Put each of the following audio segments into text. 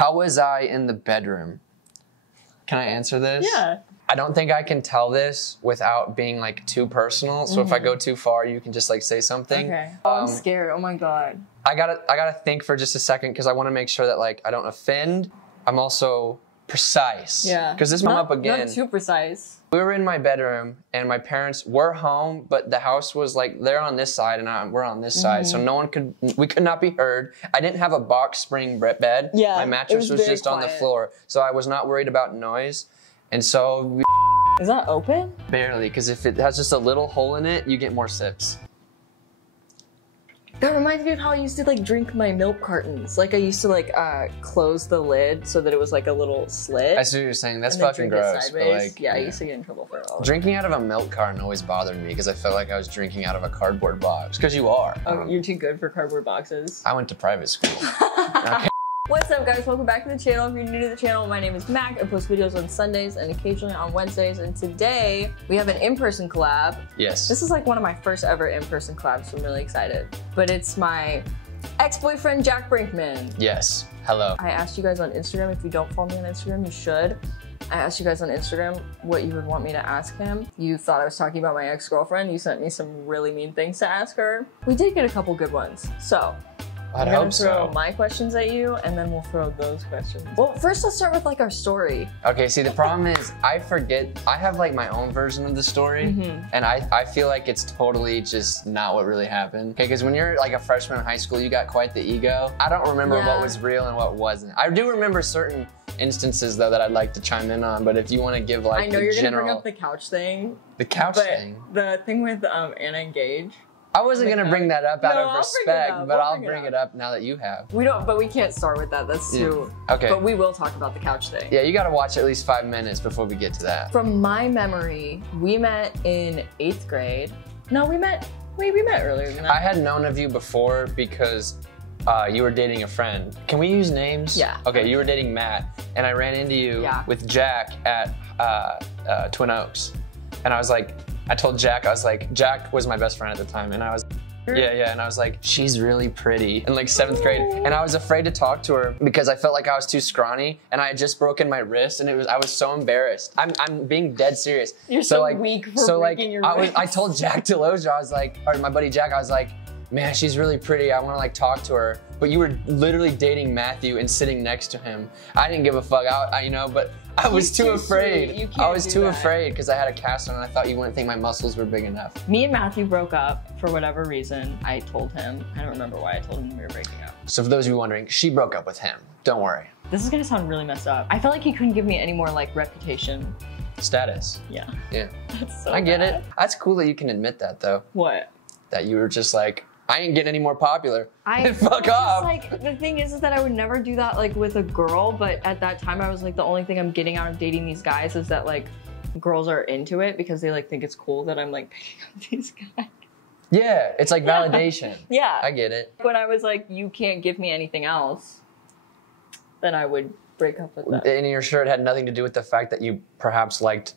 How was I in the bedroom? Can I answer this? Yeah. I don't think I can tell this without being like too personal. So if I go too far, you can just like say something. Okay. Oh, I'm scared. Oh my God. I gotta think for just a second because I want to make sure that like I don't offend. I'm also precise. Yeah. Because this come up again. Not too precise. We were in my bedroom and my parents were home, but the house was like, they're on this side and we're on this side. So we could not be heard. I didn't have a box spring bed. Yeah. My mattress was just on the floor. So I was not worried about noise. And so Is that open? barely, because if it has just a little hole in it, you get more sips. That reminds me of how I used to like drink my milk cartons. Like I used to like close the lid so that it was like a little slit. I see what you're saying. That's and then fucking drink it gross. But sideways. like, yeah, I used to get in trouble for it all. Drinking out of a milk carton always bothered me because I felt like I was drinking out of a cardboard box. Because you are. Oh, you're too good for cardboard boxes. I went to private school. Okay. What's up, guys? Welcome back to the channel. If you're new to the channel, my name is Mac. I post videos on Sundays and occasionally on Wednesdays. And today we have an in-person collab. Yes. This is like one of my first ever in-person collabs, so I'm really excited. But it's my ex-boyfriend, Jack Brinkman. Yes. Hello. I asked you guys on Instagram. If you don't follow me on Instagram, you should. I asked you guys on Instagram what you would want me to ask him. You thought I was talking about my ex-girlfriend. You sent me some really mean things to ask her. We did get a couple good ones. So I'd I'm gonna hope throw so. my questions at you, and then we'll throw those questions. Well, first let's start with like our story. Okay, see the problem is I forget, I have like my own version of the story and I feel like it's totally just not what really happened. Okay, because when you're like a freshman in high school, you got quite the ego. I don't remember what was real and what wasn't. I do remember certain instances though that I'd like to chime in on, but if you want to give like I know the you're general... gonna bring up the couch thing. The couch but thing? The thing with Anna and Gage. I wasn't gonna bring that up out of respect, but I'll bring it up now that you have. But we can't start with that. That's too. Okay. But we will talk about the couch thing. Yeah, you gotta watch at least 5 minutes before we get to that. From my memory, we met in 8th grade. No, we met earlier than that. I had known of you before because you were dating a friend. Can we use names? Yeah. Okay, you were dating Matt, and I ran into you with Jack at Twin Oaks. And I was like, I told Jack, I was like, Jack was my best friend at the time, and I was, and I was like, she's really pretty in like 7th grade. And I was afraid to talk to her because I felt like I was too scrawny, and I had just broken my wrist, and I was so embarrassed. I'm being dead serious. You're so like, weak for breaking your wrist. I told Jack Deloja, I was like, or my buddy Jack, I was like, man, she's really pretty. I want to like talk to her. But you were literally dating Matthew and sitting next to him. I didn't give a fuck, but I was too afraid. I was too afraid because I had a cast on and I thought you wouldn't think my muscles were big enough. Me and Matthew broke up for whatever reason. I told him. I don't remember why I told him we were breaking up. So for those of you wondering, she broke up with him. Don't worry. This is gonna sound really messed up. I felt like he couldn't give me any more like reputation. Status. Yeah. Yeah. That's so I get bad. it. That's cool that you can admit that though. What? That you were just like, I ain't getting any more popular. Fuck off. Like, the thing is that I would never do that like with a girl, but at that time I was like, the only thing I'm getting out of dating these guys is that like girls are into it because they like think it's cool that I'm like picking up these guys. Yeah, it's like validation. Yeah. I get it. When I was like, you can't give me anything else, then I would break up with them. And you're sure it had nothing to do with the fact that you perhaps liked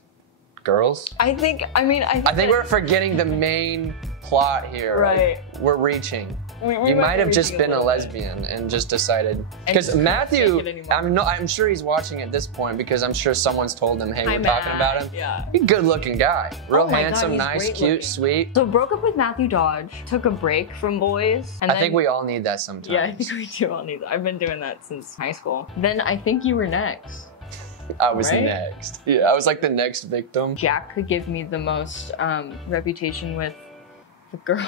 girls? I think we're forgetting the main plot here. Right. Like, we're reaching. We you might have just been a bit. lesbian and just decided. Because Matthew, I'm sure he's watching at this point because I'm sure someone's told him, hey, we're talking about him. Yeah. He's a good looking guy. Real handsome, God, nice, cute, looking. sweet. So broke up with Matthew Dodge, took a break from boys. And I think we all need that sometimes. Yeah, I think we do all need that. I've been doing that since high school. Then I think you were next. I was next. Yeah, I was like the next victim. Jack could give me the most reputation with the girls.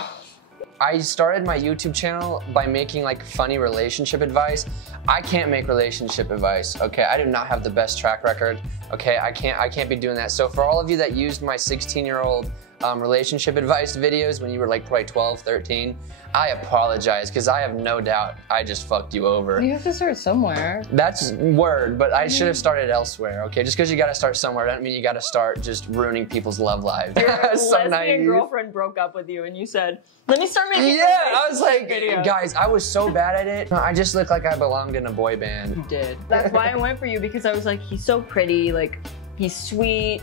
I started my YouTube channel by making like funny relationship advice. I can't make relationship advice, okay? I do not have the best track record, okay? I can't be doing that. So for all of you that used my 16-year-old relationship advice videos when you were like probably 12, 13, I apologize because I have no doubt I just fucked you over. You have to start somewhere. That's word, but I should have started elsewhere, okay? Just because you gotta start somewhere doesn't mean you gotta start just ruining people's love lives. Your So lesbian naive. girlfriend broke up with you and you said, let me start making I was like, videos. guys, I was so bad at it. I just looked like I belonged in a boy band. You did. That's why I went for you, because I was like, he's so pretty, like, he's sweet.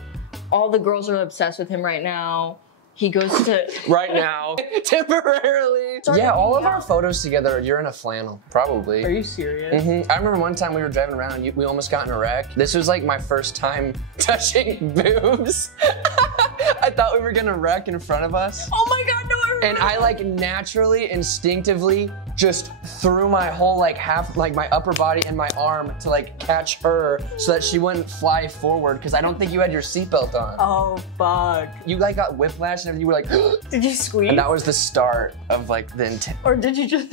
All the girls are obsessed with him right now. He goes to right now, temporarily. Yeah, all of our photos together, you're in a flannel, probably. Are you serious? I remember one time we were driving around and we almost got in a wreck. This was like my first time touching boobs. I thought we were gonna wreck in front of us. Oh my God, no, I remember. And I like naturally, instinctively just threw my whole like my upper body and my arm to like catch her so that she wouldn't fly forward because I don't think you had your seatbelt on. Oh, fuck. You like got whiplash and you were like, did you squeeze? And that was the start of like the intent. Or did you just?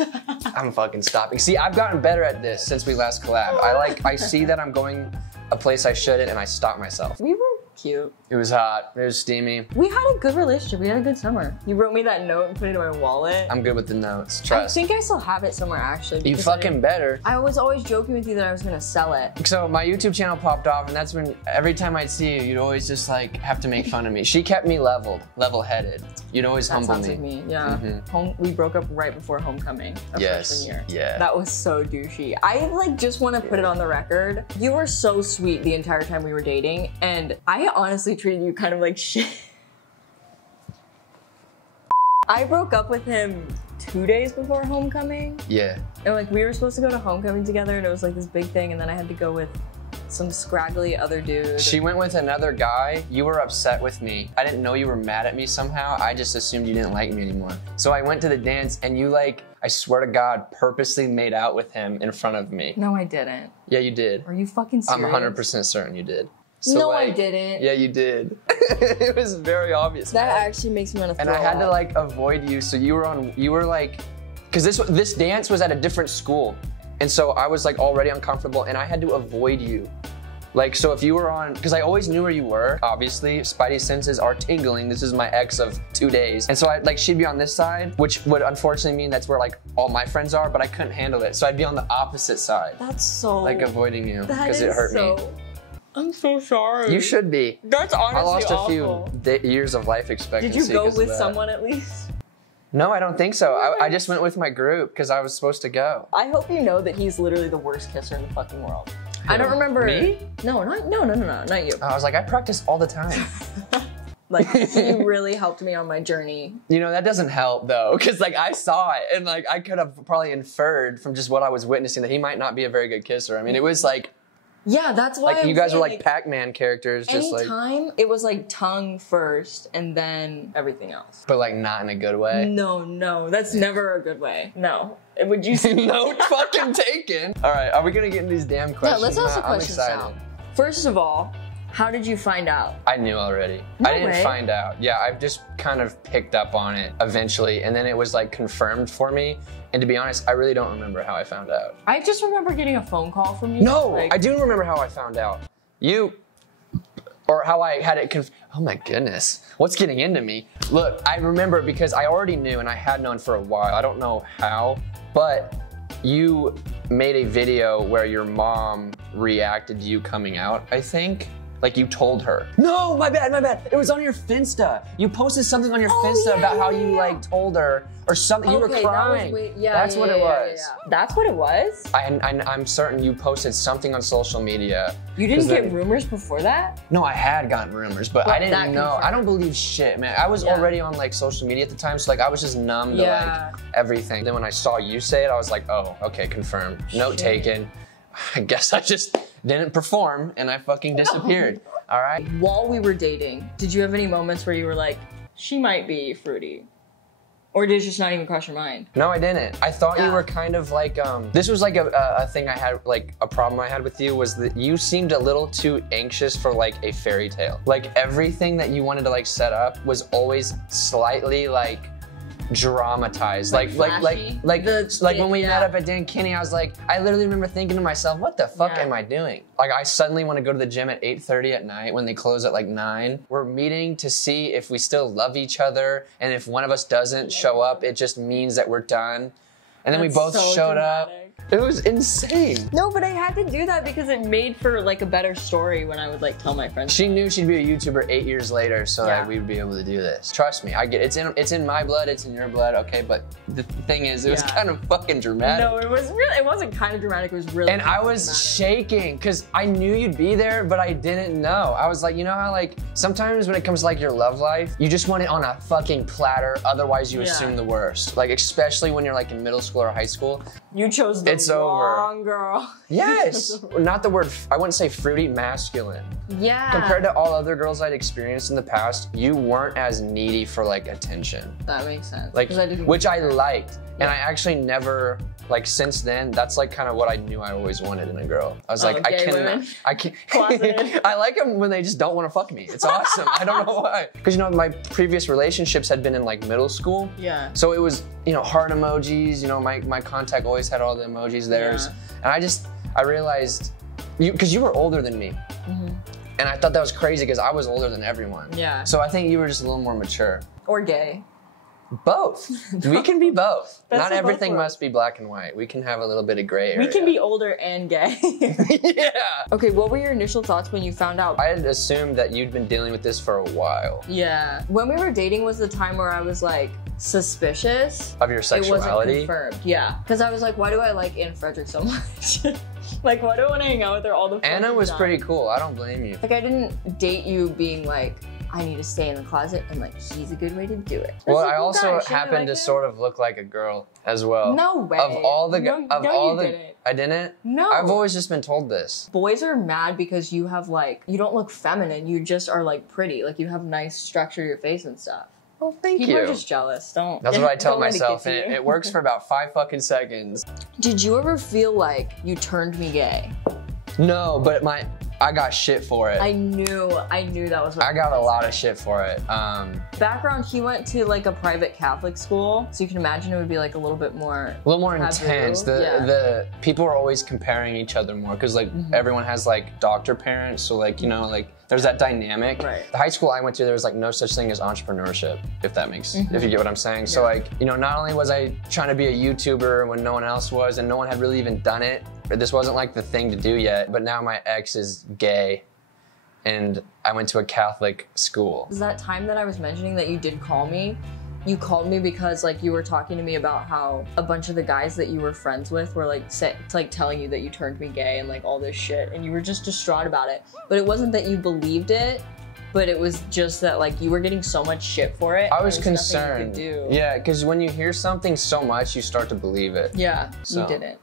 I'm fucking stopping. See, I've gotten better at this since we last collabed. I see that I'm going a place I shouldn't and I stop myself. We were cute. It was hot, it was steamy. We had a good relationship, we had a good summer. You wrote me that note and put it in my wallet. I'm good with the notes, trust. I think I still have it somewhere actually. You fucking better. I was always joking with you that I was gonna sell it. So my YouTube channel popped off and that's when every time I'd see you, you'd always just like have to make fun of me. She kept me level-headed. You'd always humble me. That sounds like me, yeah. We broke up right before homecoming of freshman year. Yeah. That was so douchey. I like just want to put it on the record. You were so sweet the entire time we were dating and I honestly treated you kind of like shit. I broke up with him 2 days before homecoming. Yeah. And like we were supposed to go to homecoming together and it was like this big thing and then I had to go with some scraggly other dude. She went with another guy. You were upset with me. I didn't know you were mad at me somehow. I just assumed you didn't like me anymore. So I went to the dance and you like, I swear to God, purposely made out with him in front of me. No, I didn't. Yeah, you did. Are you fucking serious? I'm 100% certain you did. So no, like, I didn't. Yeah, you did. It was very obvious. That actually makes me want to throw And I had up. to like avoid you, so you were like, because this dance was at a different school. And so I was like already uncomfortable and I had to avoid you. Like, so if you were on, because I always knew where you were, obviously, spidey senses are tingling. This is my ex of 2 days. And so she'd be on this side, which would unfortunately mean that's where like all my friends are, but I couldn't handle it. So I'd be on the opposite side. That's so... Like avoiding you, because it hurt me. I'm so sorry. You should be. That's honestly awful. I awful. lost a few years of life expectancy. Did you go with someone at least? No, I don't think so. I just went with my group because I was supposed to go. I hope you know that he's literally the worst kisser in the fucking world. I don't remember. Me? No, not you. I was like, I practice all the time. Like, he really helped me on my journey. You know, that doesn't help though, because like I saw it and like I could have probably inferred from just what I was witnessing that he might not be a very good kisser. I mean, it was like, yeah, that's why like you guys were like Pac-Man characters, just like. Anytime it was like tongue first and then everything else. But like not in a good way. No, that's never a good way. No. Would you say no fucking taken? All right, are we gonna get into these damn questions? Yeah, let's ask the I'm questions excited. now. First of all, how did you find out? I knew already. No I didn't way. find out. Yeah, I've just kind of picked up on it eventually, and then it was like confirmed for me. And to be honest, I really don't remember how I found out. I just remember getting a phone call from you. No, like, I do remember how I found out. Or how I had it oh my goodness. What's getting into me? Look, I remember because I already knew and I had known for a while. I don't know how, but you made a video where your mom reacted to you coming out, I think. Like you told her. No, my bad. It was on your Finsta. You posted something on your Finsta about how you like told her or something. You were crying. That's what it was. That's what it was? I'm certain you posted something on social media. You didn't get rumors before that? No, I had gotten rumors, but I didn't know. I don't believe shit, man. I was already on like social media at the time, so like I was just numb to like everything. Then when I saw you say it, I was like, oh, okay, confirmed. Note taken. I guess I just didn't perform and I fucking disappeared. All right. While we were dating, did you have any moments where you were like, she might be fruity? Or did it just not even cross your mind? No, I didn't. I thought you were kind of like, this was like a thing I had, like a problem I had with you was that you seemed a little too anxious for like a fairy tale. Like everything that you wanted to like set up was always slightly like dramatized. Like when we met up at Dan Kinney, I was like, I literally remember thinking to myself, what the fuck am I doing? Like I suddenly want to go to the gym at 8:30 at night when they close at like 9. We're meeting to see if we still love each other, and if one of us doesn't show up, it just means that we're done. And then we both showed up. It was insane. No, but I had to do that because it made for like a better story when I would like tell my friends. She knew she'd be a YouTuber 8 years later, so Yeah. like, we'd be able to do this. Trust me, I get it's in my blood, it's in your blood, okay? But the thing is, it was Yeah. kind of fucking dramatic. No, it wasn't kind of dramatic. It was really. And I was shaking because I knew you'd be there, but I didn't know. I was like, you know how like sometimes when it comes to like your love life, you just want it on a fucking platter. Otherwise, you Yeah. assume the worst. Like especially when you're like in middle school or high school. You chose the It's over. wrong girl. Yes, not the word. I wouldn't say fruity, masculine. Yeah. Compared to all other girls I'd experienced in the past, you weren't as needy for like attention. That makes sense. Like, 'Cause I didn't- which I liked. And Yeah. I actually never, like since then, that's like kind of what I knew I always wanted in a girl. I was like, gay women? I can't. Closeted. I like them when they just don't want to fuck me. It's awesome. I don't know why. Because you know, my previous relationships had been in like middle school. Yeah. So it was, you know, heart emojis, you know, my contact always had all the emojis theirs. Yeah. And I realized, because you were older than me. Mm-hmm. And I thought that was crazy because I was older than everyone. Yeah. So I think you were just a little more mature. Or gay. Both. We can be both. That's Not what everything both were. must be black and white. We can have a little bit of gray area. We can be older and gay. Yeah. Okay, what were your initial thoughts when you found out? I had assumed that you'd been dealing with this for a while. Yeah. When we were dating was the time where I was like suspicious. Of your It wasn't sexuality? confirmed. Yeah. Because I was like, why do I like Anne Frederick so much? Like, why do I want to hang out with her all the Anna fucking was time? pretty cool. I don't blame you. Like, I didn't date you being like, I need to stay in the closet, and like, he's a good way to do it. Well, That's a I cool also guy. Shouldn't I happened like to him? sort of look like a girl as well. No way. Of all the No, of no, all you the didn't. I didn't? No. I've always just been told this. Boys are mad because you have like, you don't look feminine. You just are like pretty. Like, you have nice structure to your face and stuff. Well, thank People you. are just jealous. Don't. That's what I tell don't let it myself, get to and you. it works for about 5 fucking seconds. Did you ever feel like you turned me gay? No, but I got shit for it. I knew that was what I got a lot of shit for it. Background, he went to like a private Catholic school, so you can imagine it would be like a little bit more. A little more taboo. intense. Yeah. The people are always comparing each other more because like everyone has like doctor parents, so like you know like there's that dynamic. Right. The high school I went to, there was like no such thing as entrepreneurship, if that makes if you get what I'm saying. So like you know, not only was I trying to be a YouTuber when no one else was, and no one had really even done it. This wasn't like the thing to do yet, but now my ex is gay and I went to a Catholic school. Was that time that I was mentioning that you did call me? You called me because like you were talking to me about how a bunch of the guys that you were friends with were like telling you that you turned me gay and like all this shit, and you were just distraught about it. But it wasn't that you believed it, but it was just that like you were getting so much shit for it. I was and there nothing concerned. you could do. Yeah, because when you hear something so much, you start to believe it. Yeah, So. you didn't.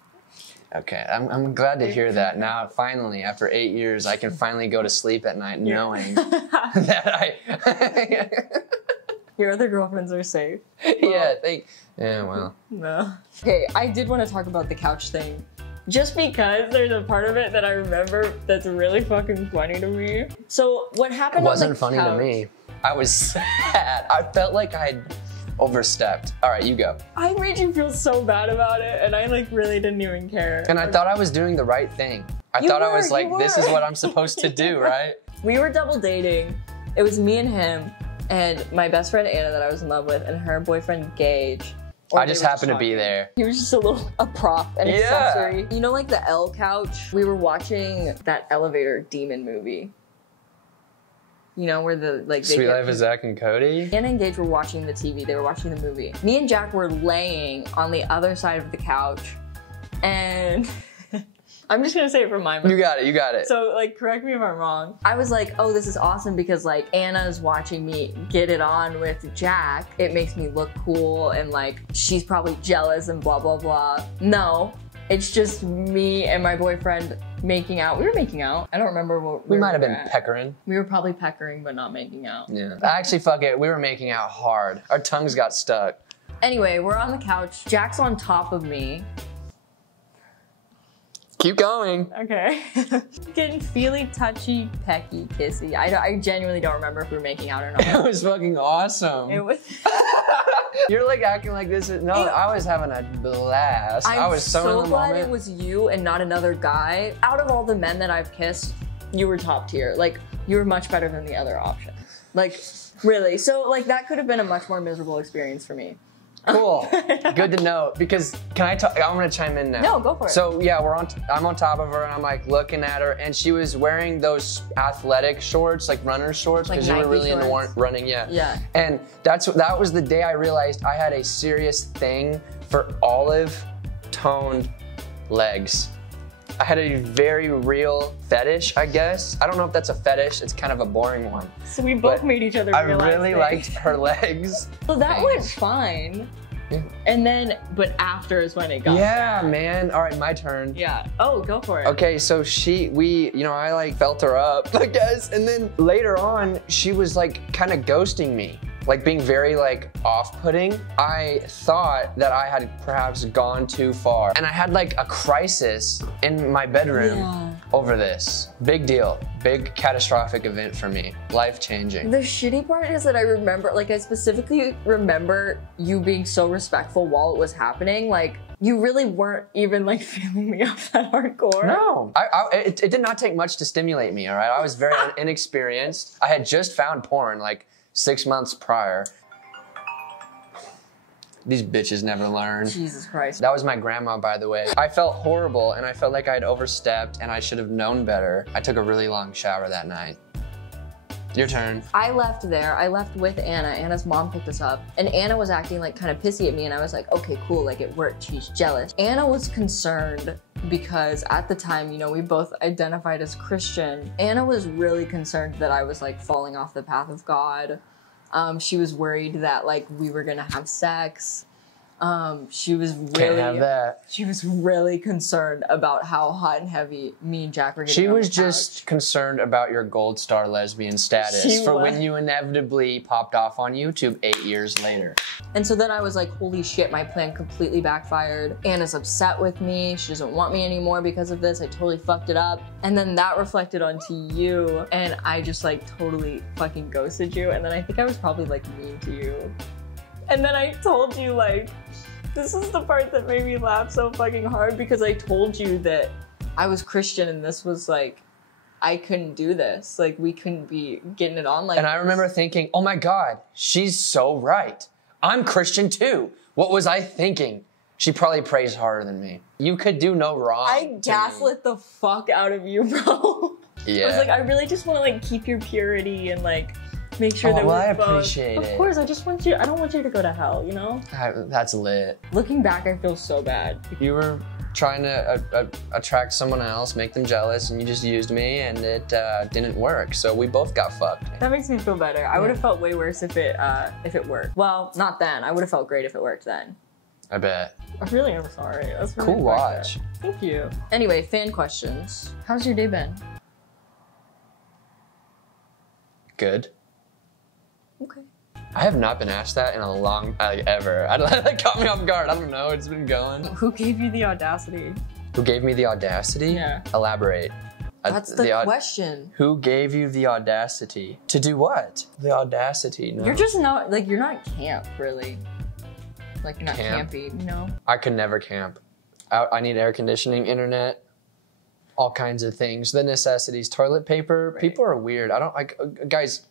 Okay, I'm glad to hear that. Now, finally, after 8 years, I can finally go to sleep at night knowing that I... Your other girlfriends are safe. Yeah, well. No. Okay, I did want to talk about the couch thing. Just because there's a part of it that I remember that's really fucking funny to me. So what happened It on the wasn't funny to couch- me. I was sad. I felt like I'd overstepped. All right, you go. I made you feel so bad about it, and I like really didn't even care. And I thought I was doing the right thing. I You thought I were, was like, you this were. is what I'm supposed to do, right? We were double dating. It was me and him, and my best friend Anna that I was in love with, and her boyfriend Gage. Or I they just were happened to be talking. there. He was just a prop, an Yeah. accessory. You know, like the L couch? We were watching that elevator demon movie. You know, where the, like, they Sweet get- Life of Zach and Cody. Anna and Gage were watching the TV. They were watching the movie. Me and Jack were laying on the other side of the couch, and I'm just gonna say it from my mouth. You got it, you got it. So, like, correct me if I'm wrong. I was like, oh, this is awesome because, like, Anna's watching me get it on with Jack. It makes me look cool, and, like, she's probably jealous and blah, blah, blah. No, it's just me and my boyfriend making out. We were making out. I don't remember what We might have were been at. peckering. We were probably peckering, but not making out. Yeah. Actually, fuck it. We were making out hard. Our tongues got stuck. Anyway, we're on the couch. Jack's on top of me. Keep going. Okay. Getting feely, touchy, pecky, kissy. I genuinely don't remember if we were making out or It not. was fucking awesome. It was. You're like acting like this is, no, I was having a blast. I was so in the glad moment. it was you and not another guy. Out of all the men that I've kissed, you were top tier. Like, you were much better than the other option. Like, really. So, like, that could have been a much more miserable experience for me. Cool. Good to know. Because can I talk? I'm gonna chime in now. No, go for it. So yeah, I'm on top of her and I'm like looking at her, and she was wearing those athletic shorts, like runner shorts, because like you were really shorts. into running. Yeah. Yeah. And that was the day I realized I had a serious thing for olive-toned legs. I had a very real fetish, I guess. I don't know if that's a fetish. It's kind of a boring one. So we both made each other realize I really liked her legs. So that went fine. Yeah. And then, but after is when it got bad. Man. All right, my turn. Yeah. Oh, go for it. Okay, so I like felt her up, I guess. And then later on, she was like kind of ghosting me. Like being very like off-putting. I thought that I had perhaps gone too far. And I had like a crisis in my bedroom over this. Big deal, big catastrophic event for me, life-changing. The shitty part is that I specifically remember you being so respectful while it was happening. Like, you really weren't even like feeling me up that hardcore. No, it did not take much to stimulate me, all right? I was very inexperienced. I had just found porn like 6 months prior. These bitches never learn. Jesus Christ. That was my grandma, by the way. I felt horrible and I felt like I had overstepped and I should have known better. I took a really long shower that night. Your turn. I left there. I left with Anna. Anna's mom picked us up. And Anna was acting like kind of pissy at me and I was like, okay, cool, like it worked. She's jealous. Anna was concerned because at the time, you know, we both identified as Christian. Anna was really concerned that I was like falling off the path of God. She was worried that like we were gonna have sex. She was really concerned about how hot and heavy me and Jack were getting. She was just concerned about your gold star lesbian status for when you inevitably popped off on YouTube 8 years later. And so then I was like, holy shit, my plan completely backfired. Anna's upset with me. She doesn't want me anymore because of this. I totally fucked it up. And then that reflected onto you. And I just like totally fucking ghosted you. And then I think I was probably like mean to you. And then I told you like, this is the part that made me laugh so fucking hard because I told you that I was Christian and this was like, I couldn't do this. Like we couldn't be getting it on like And I remember thinking, oh my God, she's so right. I'm Christian too. What was I thinking? She probably prays harder than me. You could do no wrong. I gaslit the fuck out of you, bro. Yeah. I was like, I really just want to like keep your purity and like make sure that I appreciate it. Of course, I don't want you to go to hell, you know? That's lit. Looking back, I feel so bad. You were trying to attract someone else, make them jealous, and you just used me, and it didn't work. So we both got fucked. That makes me feel better. I would have felt way worse if it worked. Well, not then. I would have felt great if it worked then. I bet. I really am sorry. That's really cool watch. Thank you. Anyway, fan questions. How's your day been? Good. Okay. I have not been asked that in a long, ever. That caught me off guard. I don't know. It's been going. Who gave you the audacity? Who gave me the audacity? Yeah. Elaborate. That's the question. Who gave you the audacity? To do what? The audacity, no. You're just not, like, you're not camp, really. Like, you're not campy, you know? I could never camp. I need air conditioning, internet, all kinds of things. The necessities, toilet paper. Right. People are weird. I don't, like, guys,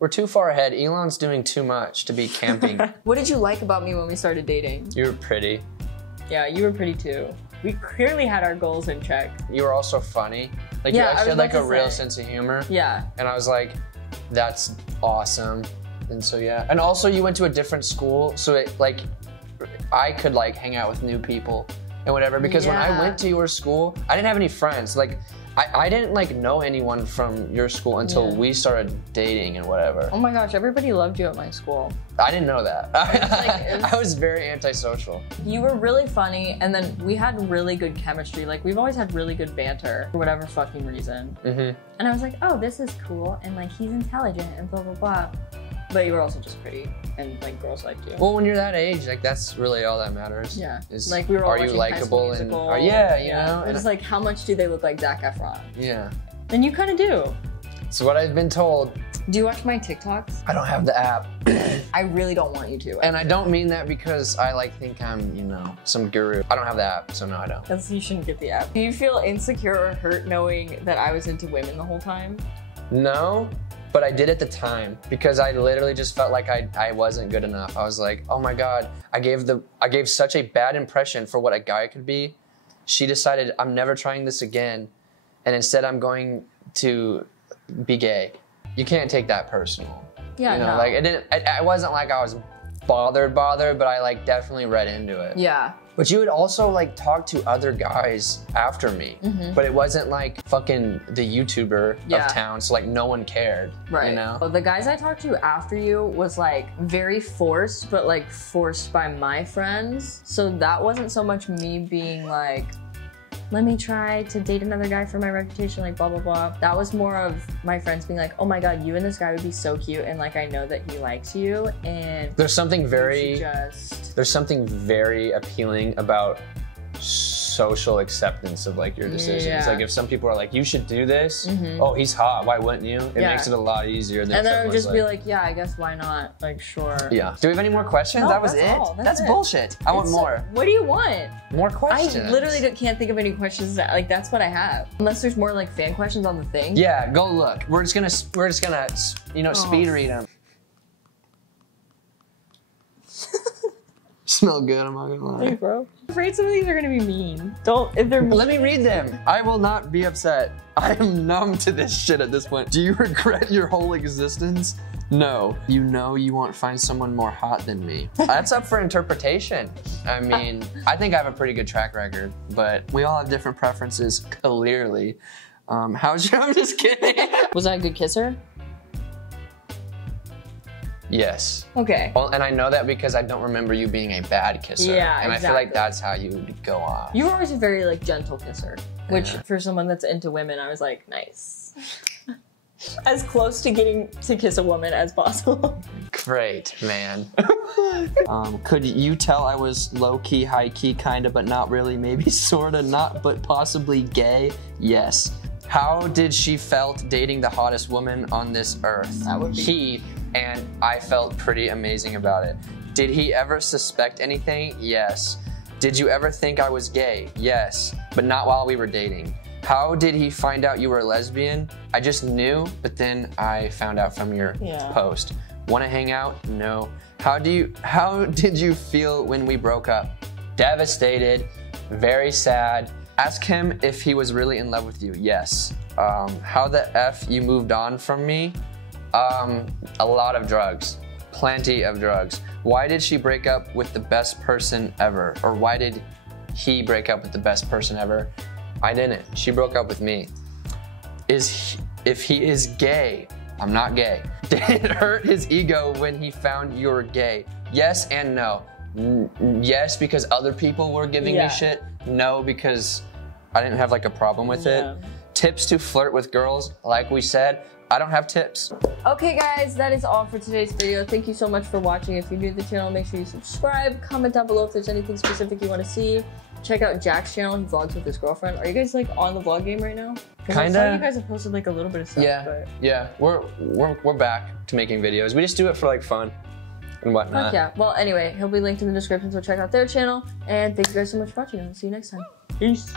we're too far ahead. Elon's doing too much to be camping. What did you like about me when we started dating? You were pretty. Yeah, you were pretty too. We clearly had our goals in check. You were also funny. Like, yeah, you actually had like a real sense of humor. Yeah. And I was like, that's awesome. And so, yeah. And also you went to a different school, so it, like, I could like hang out with new people and whatever, because when I went to your school, I didn't have any friends. Like, I didn't like know anyone from your school until we started dating and whatever. Oh my gosh, everybody loved you at my school. I didn't know that. I was very antisocial. You were really funny, and then we had really good chemistry. Like, we've always had really good banter for whatever fucking reason. And I was like, oh, this is cool, and like, he's intelligent, and blah, blah, blah. But you were also just pretty, and like, girls liked you. Well, when you're that age, like, that's really all that matters. Yeah. Is, like, we were all are you likable and yeah, you know? It was like, how much do they look like Zac Efron? Yeah. And you kind of do. So what I've been told. Do you watch my TikToks? I don't have the app. I really don't want you to. And I don't mean that because I like think I'm, you know, some guru. I don't have the app, so no, I don't. You shouldn't get the app. Do you feel insecure or hurt knowing that I was into women the whole time? No. but I did at the time because I literally just felt like I wasn't good enough. I was like, oh my God, I gave such a bad impression for what a guy could be. She decided I'm never trying this again, and instead I'm going to be gay. You can't take that personal. Yeah, you know, no. like it wasn't like I was bothered, but I like definitely read into it. Yeah. But you would also like talk to other guys after me, but it wasn't like fucking the YouTuber of town, so like no one cared, right? You know? The guys I talked to after you was like very forced, but like forced by my friends. So that wasn't so much me being like, let me try to date another guy for my reputation, like blah, blah, blah. That was more of my friends being like, oh my God, you and this guy would be so cute. And like, I know that he likes you. And there's something very appealing about social acceptance of like your decisions. Yeah. Like if some people are like, you should do this. Oh, he's hot. Why wouldn't you? It makes it a lot easier. Than and then I would just be like, yeah, I guess why not? Like, sure. Yeah. Do we have any more questions? No, that was that's it? That's bullshit. I want more. What do you want? More questions. I literally can't think of any questions like that's what I have. Unless there's more like fan questions on the thing. Yeah, go look. We're just gonna you know, speed read them. Smell good, I'm not gonna lie. Hey, bro. I'm afraid some of these are gonna be mean. If they're mean. Let me read them. I will not be upset. I am numb to this shit at this point. Do you regret your whole existence? No. You know you won't find someone more hot than me. That's up for interpretation. I mean, I think I have a pretty good track record, but we all have different preferences, clearly. How's your, I'm just kidding. Was I a good kisser? Yes. Okay. Well, and I know that because I don't remember you being a bad kisser. Yeah, and I feel like that's how you would go off. You were always a very like gentle kisser, which for someone that's into women, I was like, nice. As close to getting to kiss a woman as possible. Great, man. Could you tell I was low-key, high-key, kinda, but not really, maybe sorta, not, but possibly gay? Yes. How did she felt dating the hottest woman on this earth? That would be... He, and I felt pretty amazing about it. Did he ever suspect anything? Yes. Did you ever think I was gay? Yes, but not while we were dating. How did he find out you were a lesbian? I just knew, but then I found out from your post. Want to hang out? No. How did you feel when we broke up? Devastated, very sad. Ask him if he was really in love with you. Yes. How the F you moved on from me? A lot of drugs. Plenty of drugs. Why did she break up with the best person ever? Or why did he break up with the best person ever? I didn't. She broke up with me. If he is gay, I'm not gay. Did it hurt his ego when he found you were gay? Yes and no. Yes, because other people were giving me shit. No, because I didn't have like a problem with it. Tips to flirt with girls, like we said, I don't have tips. Okay guys, that is all for today's video. Thank you so much for watching. If you're new to the channel, make sure you subscribe, comment down below if there's anything specific you want to see. Check out Jack's channel, he vlogs with his girlfriend. Are you guys like on the vlog game right now? Kinda. I saw you guys have posted like a little bit of stuff. Yeah, but... yeah, we're back to making videos. We just do it for like fun and whatnot. Fuck yeah. Well, anyway, he'll be linked in the description, so check out their channel. And thank you guys so much for watching. I'll see you next time. Peace.